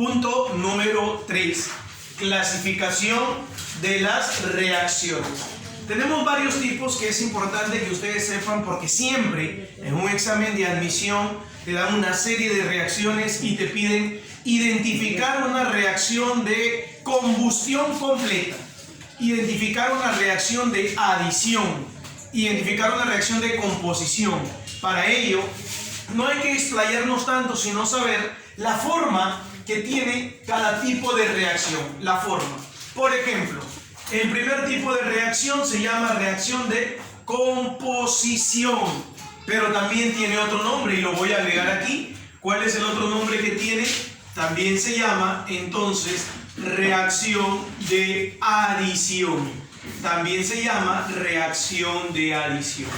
Punto número 3. Clasificación de las reacciones. Tenemos varios tipos que es importante que ustedes sepan, porque siempre en un examen de admisión te dan una serie de reacciones y te piden identificar una reacción de combustión completa, identificar una reacción de adición, identificar una reacción de composición. Para ello no hay que explayarnos tanto, sino saber la forma que tiene cada tipo de reacción. La forma. Por ejemplo, el primer tipo de reacción se llama reacción de composición, pero también tiene otro nombre y lo voy a agregar aquí. ¿Cuál es el otro nombre que tiene? También se llama entonces reacción de adición. También se llama reacción de adición.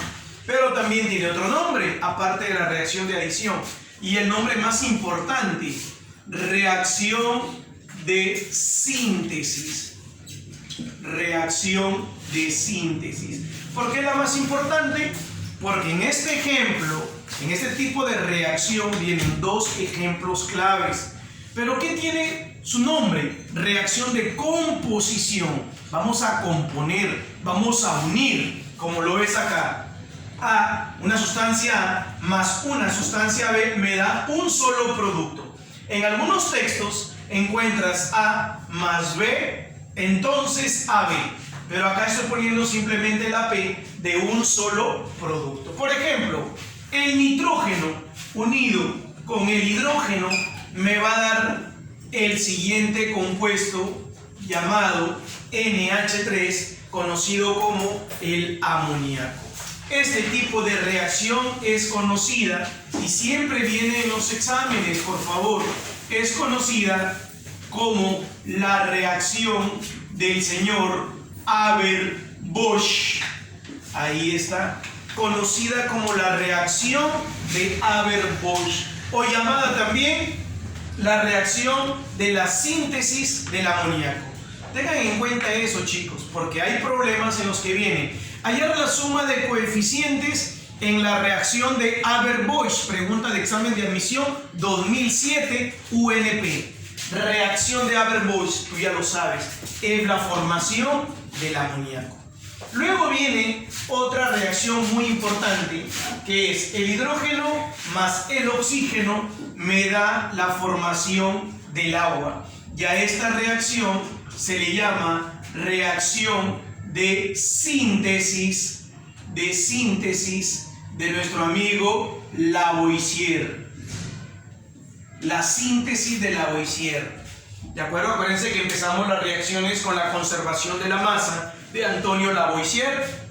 Pero también tiene otro nombre, aparte de la reacción de adición. Y el nombre más importante, reacción de síntesis. Reacción de síntesis. ¿Por qué es la más importante? Porque en este ejemplo, en este tipo de reacción vienen dos ejemplos claves. ¿Pero qué tiene su nombre? Reacción de composición. Vamos a componer, vamos a unir, como lo ves acá. A, una sustancia A más una sustancia B me da un solo producto. En algunos textos encuentras A más B, entonces AB. Pero acá estoy poniendo simplemente la P de un solo producto. Por ejemplo, el nitrógeno unido con el hidrógeno me va a dar el siguiente compuesto llamado NH3, conocido como el amoníaco. Este tipo de reacción es conocida y siempre viene en los exámenes, por favor, es conocida como la reacción del señor Haber-Bosch. Ahí está, conocida como la reacción de Haber-Bosch, o llamada también la reacción de la síntesis del amoníaco. Tengan en cuenta eso, chicos, porque hay problemas en los que viene hallar la suma de coeficientes en la reacción de Haber-Bosch. Pregunta de examen de admisión 2007 UNP. Reacción de Haber-Bosch, tú ya lo sabes, es la formación del amoníaco. Luego viene otra reacción muy importante, que es el hidrógeno más el oxígeno me da la formación del agua. Y a esta reacción se le llama reacción de síntesis de nuestro amigo Lavoisier. La síntesis de Lavoisier. ¿De acuerdo? Acuérdense que empezamos las reacciones con la conservación de la masa de Antonio Lavoisier.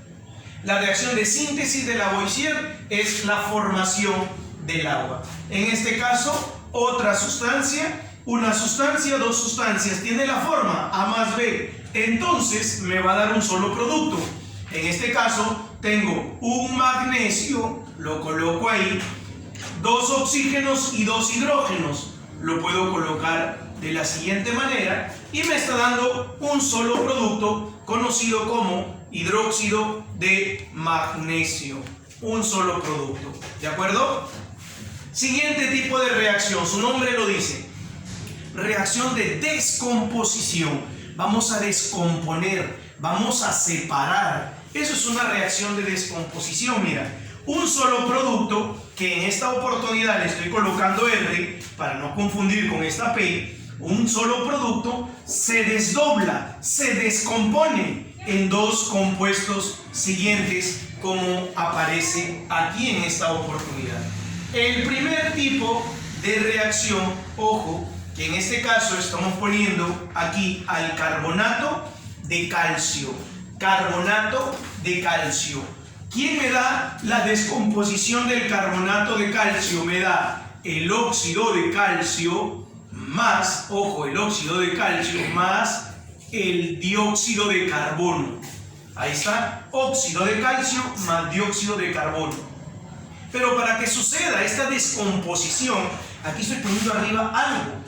La reacción de síntesis de Lavoisier es la formación del agua. En este caso, otra sustancia, una sustancia, dos sustancias, tiene la forma A más B. Entonces me va a dar un solo producto. En este caso tengo un magnesio, lo coloco ahí, dos oxígenos y dos hidrógenos. Lo puedo colocar de la siguiente manera y me está dando un solo producto conocido como hidróxido de magnesio. Un solo producto. ¿De acuerdo? Siguiente tipo de reacción, su nombre lo dice. Reacción de descomposición. Vamos a descomponer, vamos a separar. Eso es una reacción de descomposición. Mira, un solo producto, que en esta oportunidad le estoy colocando R para no confundir con esta P. Un solo producto se desdobla, se descompone en dos compuestos siguientes, como aparece aquí en esta oportunidad. El primer tipo de reacción, ojo, que en este caso estamos poniendo aquí al carbonato de calcio. Carbonato de calcio. ¿Quién me da la descomposición del carbonato de calcio? Me da el óxido de calcio más, ojo, el óxido de calcio más el dióxido de carbono. Ahí está, óxido de calcio más dióxido de carbono. Pero para que suceda esta descomposición, aquí estoy poniendo arriba algo,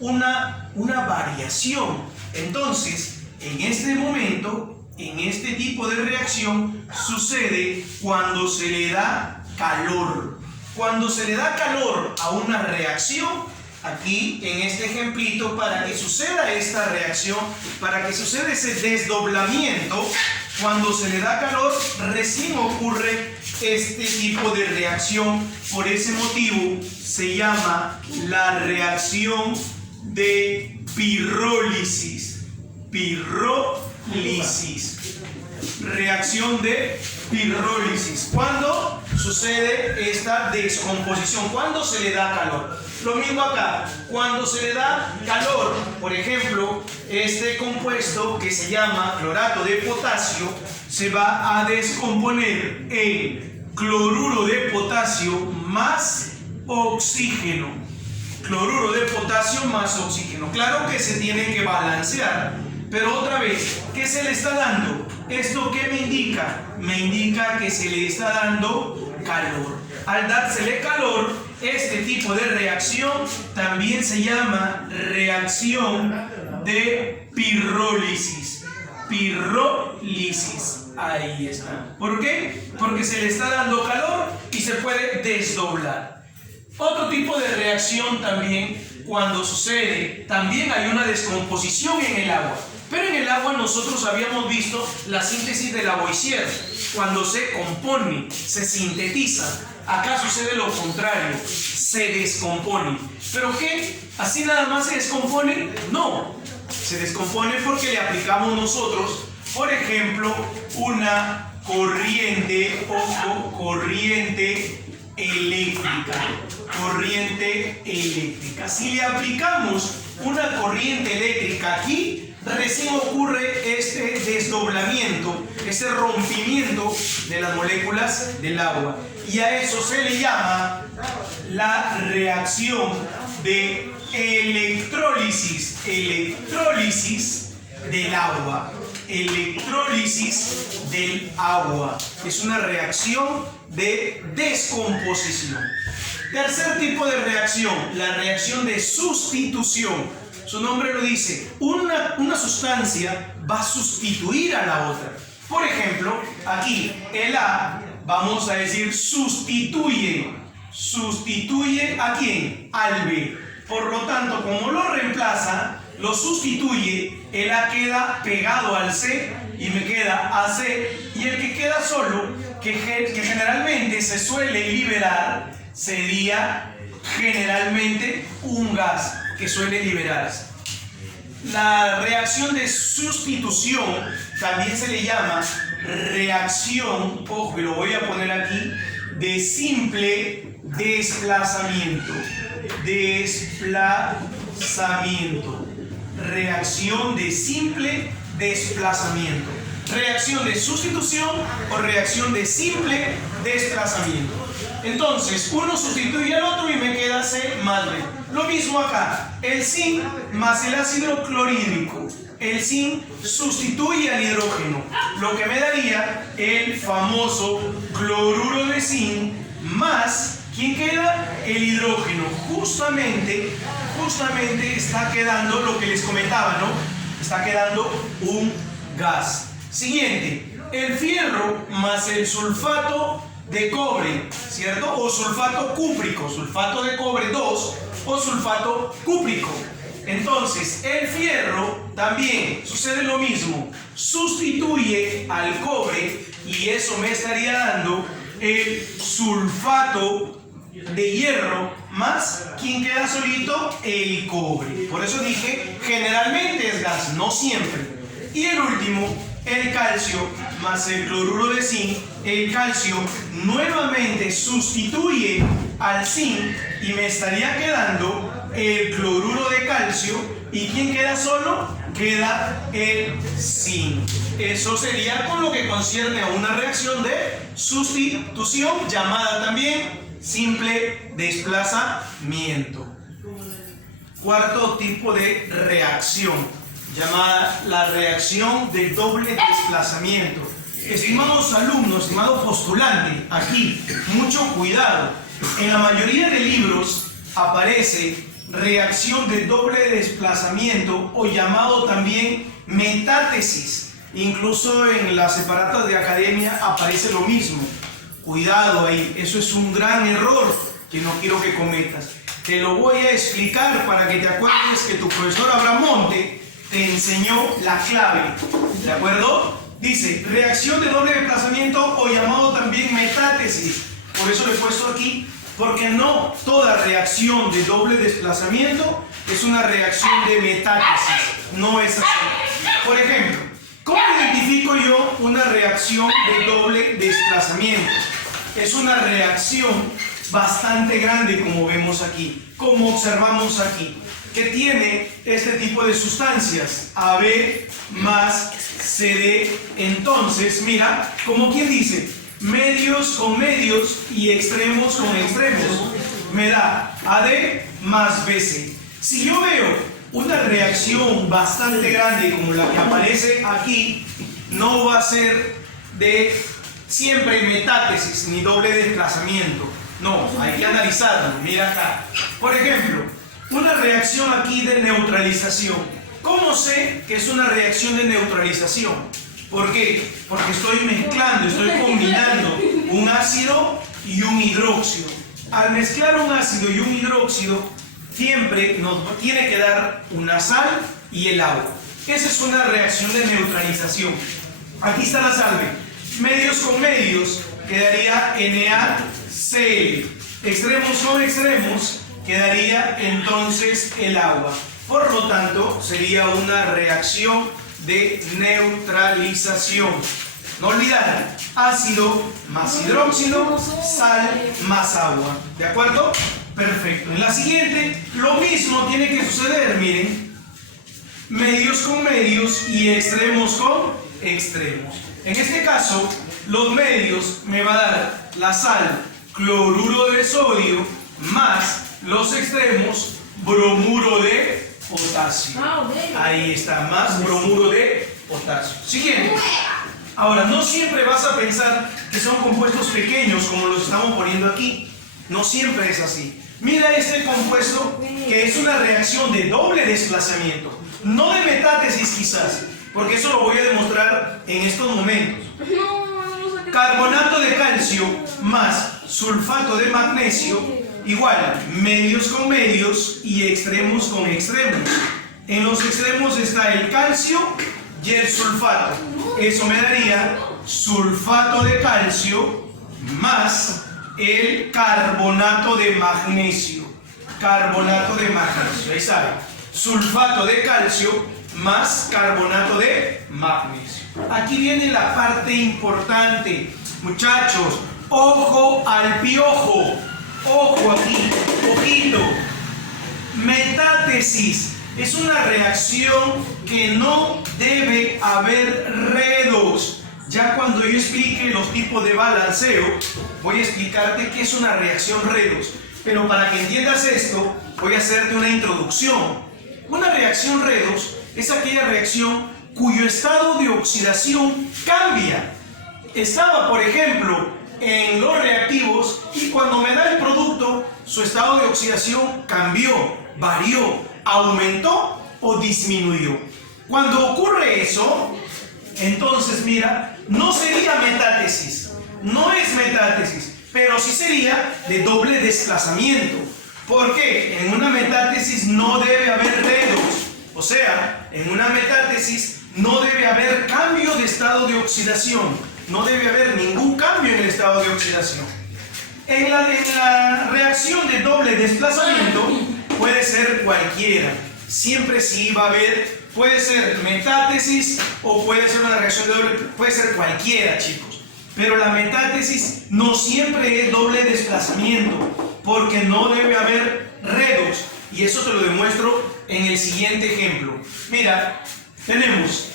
una variación. Entonces, en este momento, en este tipo de reacción, sucede cuando se le da calor. Cuando se le da calor a una reacción, aquí en este ejemplito, para que suceda esta reacción, para que suceda ese desdoblamiento, cuando se le da calor, recién ocurre este tipo de reacción. Por ese motivo se llama la reacción de pirrólisis. Pirrólisis. Reacción de pirrólisis. ¿Cuándo sucede esta descomposición? ¿Cuándo se le da calor? Lo mismo acá, cuando se le da calor, por ejemplo, este compuesto que se llama clorato de potasio se va a descomponer en cloruro de potasio más oxígeno. Cloruro de potasio más oxígeno. Claro que se tiene que balancear, pero otra vez, ¿qué se le está dando? ¿Esto qué me indica? Me indica que se le está dando calor. Al dársele calor, este tipo de reacción también se llama reacción de pirrólisis. Pirrólisis. Ahí está. ¿Por qué? Porque se le está dando calor y se puede desdoblar. Otro tipo de reacción también, cuando sucede, también hay una descomposición en el agua. Pero en el agua nosotros habíamos visto la síntesis de Lavoisier, cuando se compone, se sintetiza. Acá sucede lo contrario, se descompone. ¿Pero qué? ¿Así nada más se descompone? No, se descompone porque le aplicamos nosotros, por ejemplo, una corriente, ojo, corriente eléctrica. Corriente eléctrica. Si le aplicamos una corriente eléctrica aquí, recién ocurre este desdoblamiento, este rompimiento de las moléculas del agua. Y a eso se le llama la reacción de electrólisis. Electrólisis del agua. Electrólisis del agua. Es una reacción de descomposición. Tercer tipo de reacción, la reacción de sustitución. Su nombre lo dice, una sustancia va a sustituir a la otra. Por ejemplo, aquí el A, vamos a decir sustituye. ¿Sustituye a quién? Al B. Por lo tanto, como lo reemplaza, lo sustituye, el A queda pegado al C y me queda AC. Y el que queda solo, que generalmente se suele liberar, sería generalmente un gas que suele liberarse. La reacción de sustitución también se le llama reacción, ojo, y lo voy a poner aquí, de simple desplazamiento. Desplazamiento. Reacción de simple desplazamiento. Reacción de sustitución o reacción de simple desplazamiento. Entonces, uno sustituye al otro y me queda C más B. Lo mismo acá, el zinc más el ácido clorhídrico. El zinc sustituye al hidrógeno, lo que me daría el famoso cloruro de zinc más, ¿quién queda? El hidrógeno. Justamente está quedando lo que les comentaba, ¿no? Está quedando un gas. Siguiente, el fierro más el sulfato de cobre, ¿cierto? O sulfato cúprico, sulfato de cobre 2 o sulfato cúprico. Entonces, el fierro también sucede lo mismo, sustituye al cobre y eso me estaría dando el sulfato de hierro más, ¿quién queda solito? El cobre. Por eso dije, generalmente es gas, no siempre. Y el último, el calcio más el cloruro de zinc. El calcio nuevamente sustituye al zinc y me estaría quedando el cloruro de calcio. ¿Y quién queda solo? Queda el zinc. Eso sería con lo que concierne a una reacción de sustitución, llamada también simple desplazamiento. Cuarto tipo de reacción, llamada la reacción de doble desplazamiento. Estimados alumnos, estimado postulante, aquí, mucho cuidado. En la mayoría de libros aparece reacción de doble desplazamiento o llamado también metátesis. Incluso en las separatas de academia aparece lo mismo. Cuidado ahí, eso es un gran error que no quiero que cometas. Te lo voy a explicar para que te acuerdes que tu profesor Abramonte te enseñó la clave. ¿De acuerdo? Dice, reacción de doble desplazamiento o llamado también metátesis. Por eso lo he puesto aquí, porque no toda reacción de doble desplazamiento es una reacción de metátesis. No es así. Por ejemplo, ¿cómo identifico yo una reacción de doble desplazamiento? Es una reacción bastante grande, como vemos aquí, como observamos aquí, que tiene este tipo de sustancias, AB más CD. Entonces, mira, como quien dice, medios con medios y extremos con extremos, me da AD más BC. Si yo veo una reacción bastante grande como la que aparece aquí, no va a ser de siempre metátesis ni doble desplazamiento. No, hay que analizarlo. Mira acá. Por ejemplo, una reacción aquí de neutralización. ¿Cómo sé que es una reacción de neutralización? ¿Por qué? Porque estoy mezclando, estoy combinando un ácido y un hidróxido. Al mezclar un ácido y un hidróxido, siempre nos tiene que dar una sal y el agua. Esa es una reacción de neutralización. Aquí está la sal. Medios con medios quedaría NaCl. Extremos con extremos quedaría entonces el agua. Por lo tanto, sería una reacción de neutralización. No olvidar, ácido más hidróxido, sal más agua. ¿De acuerdo? Perfecto. En la siguiente, lo mismo tiene que suceder, miren. Medios con medios y extremos con extremos. En este caso, los medios me va a dar la sal, cloruro de sodio, más los extremos, bromuro de potasio. Ahí está, más bromuro de potasio. Siguiente. Ahora, no siempre vas a pensar que son compuestos pequeños como los estamos poniendo aquí. No siempre es así. Mira este compuesto que es una reacción de doble desplazamiento. No de metátesis quizás, porque eso lo voy a demostrar en estos momentos. Carbonato de calcio más sulfato de magnesio igual medios con medios y extremos con extremos. En los extremos está el calcio y el sulfato. Eso me daría sulfato de calcio más el carbonato de magnesio. Carbonato de magnesio. Ahí sale. Sulfato de calcio más carbonato de magnesio. Aquí viene la parte importante. Muchachos, ojo al piojo. Ojo aquí, ojito. Metátesis es una reacción que no debe haber redox. Ya cuando yo explique los tipos de balanceo, voy a explicarte qué es una reacción redox. Pero para que entiendas esto, voy a hacerte una introducción. Una reacción redox es aquella reacción cuyo estado de oxidación cambia. Estaba, por ejemplo, en los reactivos y cuando me da el producto, su estado de oxidación cambió, varió, aumentó o disminuyó. Cuando ocurre eso, entonces mira, no sería metátesis, no es metátesis, pero sí sería de doble desplazamiento. ¿Por qué? En una metátesis no debe haber redox, o sea, en una metátesis no debe haber cambio de estado de oxidación, no debe haber ningún cambio en el estado de oxidación. En la reacción de doble desplazamiento puede ser cualquiera, siempre sí va a haber, puede ser metátesis o puede ser una reacción de doble, puede ser cualquiera, chicos. Pero la metátesis no siempre es doble desplazamiento, porque no debe haber redox. Y eso te lo demuestro en el siguiente ejemplo. Mira, tenemos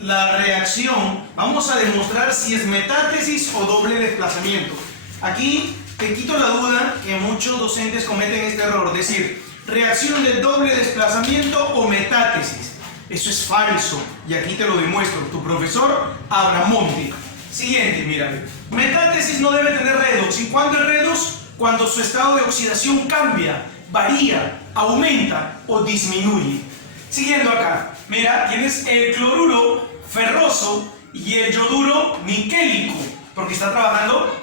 la reacción, vamos a demostrar si es metátesis o doble desplazamiento. Aquí te quito la duda que muchos docentes cometen este error, decir, reacción de doble desplazamiento o metátesis. Eso es falso, y aquí te lo demuestro, tu profesor Abramonte. Siguiente, mira, metátesis no debe tener redox. ¿Y cuándo es redox? Cuando su estado de oxidación cambia, varía, aumenta o disminuye. Siguiendo acá, mira, tienes el cloruro ferroso y el yoduro niquélico, porque está trabajando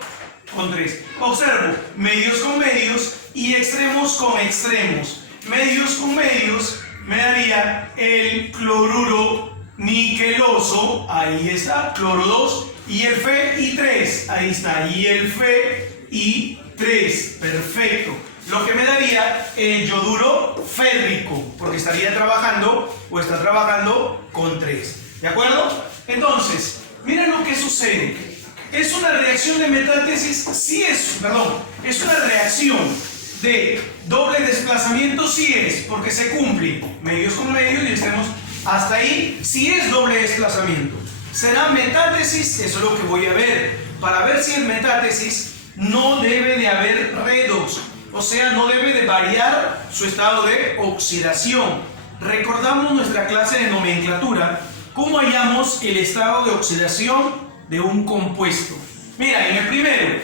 con 3. Observo, medios con medios y extremos con extremos. Medios con medios me daría el cloruro niqueloso, ahí está, cloro 2, y el Fe3, ahí está, y el Fe3, perfecto. Lo que me daría el yoduro férrico, porque estaría trabajando o está trabajando con 3. ¿De acuerdo? Entonces, miren lo que sucede. ¿Es una reacción de metátesis? Sí es, perdón, es una reacción de doble desplazamiento, sí es, porque se cumple medios con medios y extremos. Hasta ahí sí es doble desplazamiento. ¿Será metátesis? Eso es lo que voy a ver. Para ver si es metátesis, no debe de haber redox, o sea, no debe de variar su estado de oxidación. Recordamos nuestra clase de nomenclatura, cómo hallamos el estado de oxidación de un compuesto. Mira, en el primero,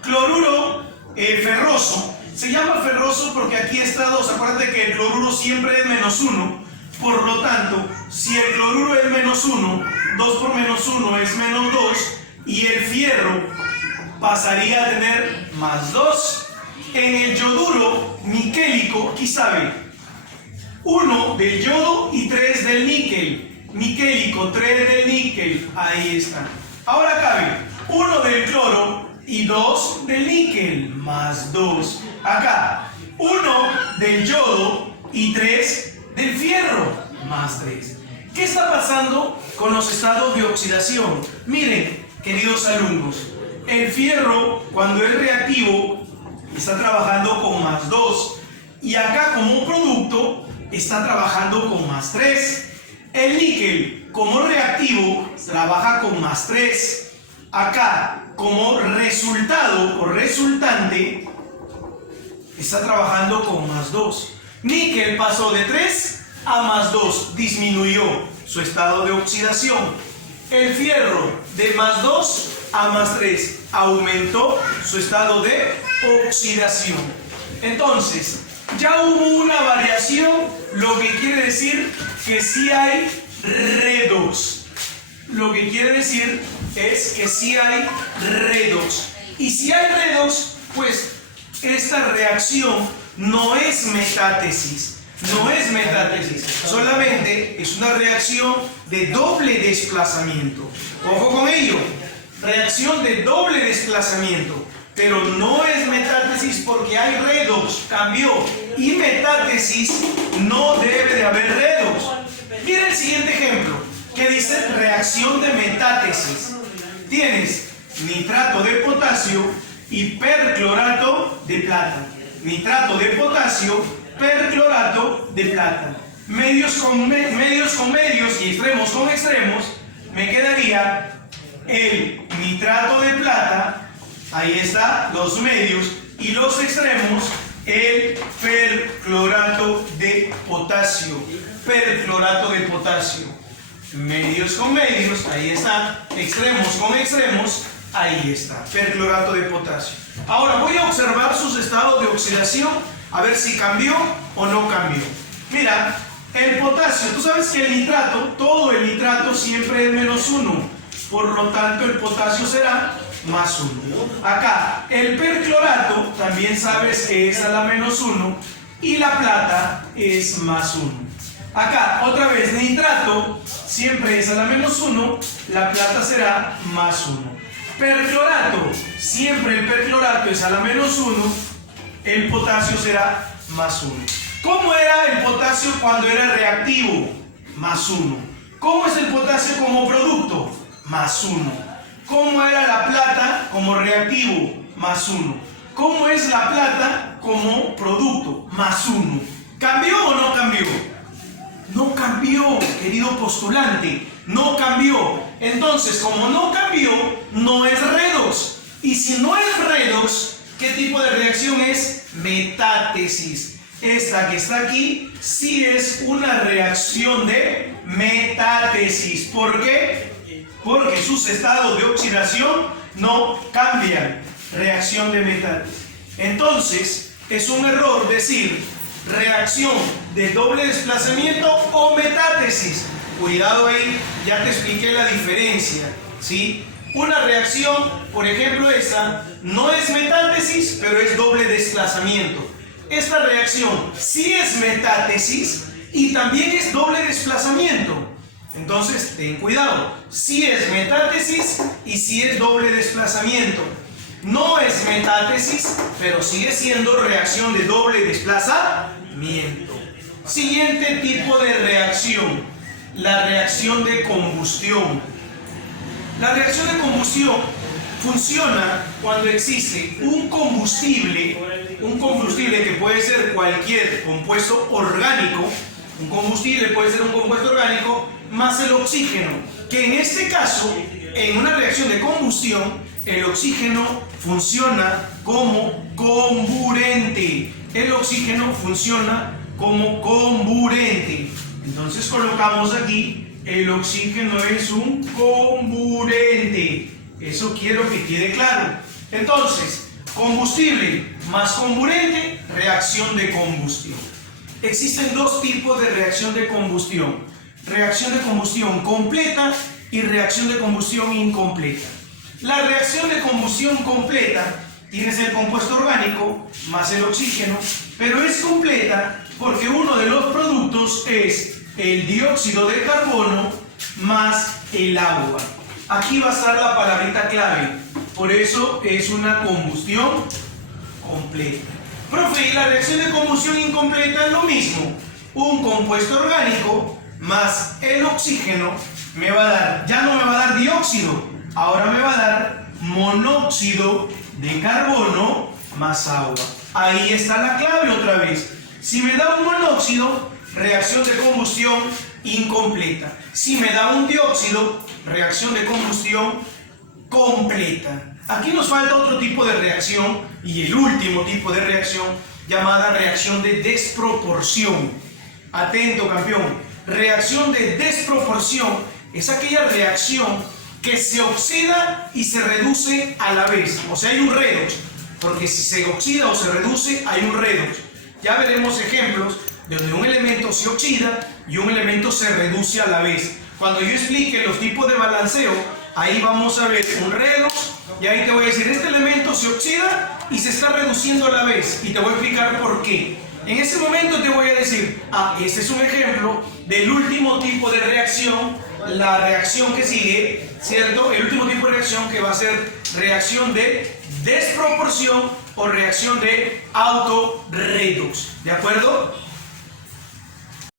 cloruro ferroso. Se llama ferroso porque aquí está 2. Acuérdate que el cloruro siempre es -1. Por lo tanto, si el cloruro es -1, 2 por -1 es -2. Y el fierro pasaría a tener +2. En el yoduro niquélico, aquí sabe, 1 del yodo y 3 del níquel. Niquélico, 3 del níquel, ahí está. Ahora cabe 1 del cloro y 2 del níquel, +2. Acá, 1 del yodo y 3 del fierro, +3. ¿Qué está pasando con los estados de oxidación? Miren, queridos alumnos, el fierro, cuando es reactivo, está trabajando con +2. Y acá, como producto, está trabajando con +3. El níquel, como reactivo, trabaja con +3. Acá, como resultado o resultante, está trabajando con +2. Níquel pasó de 3 a +2, disminuyó su estado de oxidación. El fierro, de +2 a +3, aumentó su estado de oxidación. Entonces, ya hubo una variación, lo que quiere decir que sí hay redox. Lo que quiere decir es que sí hay redox. Y si hay redox, pues esta reacción no es metátesis. No es metátesis, solamente es una reacción de doble desplazamiento. Ojo con ello, reacción de doble desplazamiento. Pero no es metátesis porque hay redox, cambió. Y metátesis no debe de haber redox. Mira el siguiente ejemplo, que dice reacción de metátesis. Tienes nitrato de potasio y perclorato de plata. Nitrato de potasio, perclorato de plata. Medios con medios y extremos con extremos, me quedaría el nitrato de plata. Ahí está, los medios y los extremos, el perclorato de potasio. Perclorato de potasio. Medios con medios, ahí está. Extremos con extremos, ahí está. Perclorato de potasio. Ahora voy a observar sus estados de oxidación, a ver si cambió o no cambió. Mira, el potasio, tú sabes que el nitrato, todo el nitrato siempre es -1. Por lo tanto, el potasio será +1. Acá, el perclorato, también sabes que es a la -1 y la plata es +1. Acá, otra vez, nitrato siempre es a la -1, la plata será +1. Perclorato, siempre el perclorato es a la -1, el potasio será +1. ¿Cómo era el potasio cuando era reactivo? +1. ¿Cómo es el potasio como producto? +1. ¿Cómo era la plata como reactivo? +1. ¿Cómo es la plata como producto? +1. ¿Cambió o no cambió? No cambió, querido postulante, no cambió. Entonces, como no cambió, no es redox. Y si no es redox, ¿qué tipo de reacción es? Metátesis. Esta que está aquí sí es una reacción de metátesis. ¿Por qué? Porque sus estados de oxidación no cambian. Reacción de metátesis. Entonces, es un error decir reacción de doble desplazamiento o metátesis. Cuidado ahí, ya te expliqué la diferencia, ¿sí? Una reacción, por ejemplo esta, no es metátesis, pero es doble desplazamiento. Esta reacción sí es metátesis y también es doble desplazamiento. Entonces, ten cuidado, sí es metátesis y sí es doble desplazamiento. No es metátesis, pero sigue siendo reacción de doble desplazamiento. Siguiente tipo de reacción, la reacción de combustión. La reacción de combustión funciona cuando existe un combustible que puede ser cualquier compuesto orgánico, un combustible puede ser un compuesto orgánico, más el oxígeno, que en este caso, en una reacción de combustión, el oxígeno funciona como comburente. El oxígeno funciona como comburente. Entonces colocamos aquí, el oxígeno es un comburente. Eso quiero que quede claro. Entonces, combustible más comburente, reacción de combustión. Existen dos tipos de reacción de combustión. Reacción de combustión completa y reacción de combustión incompleta. La reacción de combustión completa tienes el compuesto orgánico más el oxígeno, pero es completa porque uno de los productos es el dióxido de carbono más el agua. Aquí va a estar la palabrita clave, por eso es una combustión completa. Profe, ¿y la reacción de combustión incompleta es lo mismo? Un compuesto orgánico más el oxígeno me va a dar, ya no me va a dar dióxido, ahora me va a dar monóxido de carbono más agua. Ahí está la clave otra vez. Si me da un monóxido, reacción de combustión incompleta. Si me da un dióxido, reacción de combustión completa. Aquí nos falta otro tipo de reacción y el último tipo de reacción llamada reacción de desproporción. Atento, campeón. Reacción de desproporción es aquella reacción que se oxida y se reduce a la vez. O sea, hay un redox, porque si se oxida o se reduce, hay un redox. Ya veremos ejemplos de donde un elemento se oxida y un elemento se reduce a la vez. Cuando yo explique los tipos de balanceo, ahí vamos a ver un redox y ahí te voy a decir, este elemento se oxida y se está reduciendo a la vez y te voy a explicar por qué. En ese momento te voy a decir, este es un ejemplo del último tipo de reacción, la reacción que sigue, ¿cierto? El último tipo de reacción que va a ser reacción de desproporción o reacción de autorredox, ¿de acuerdo?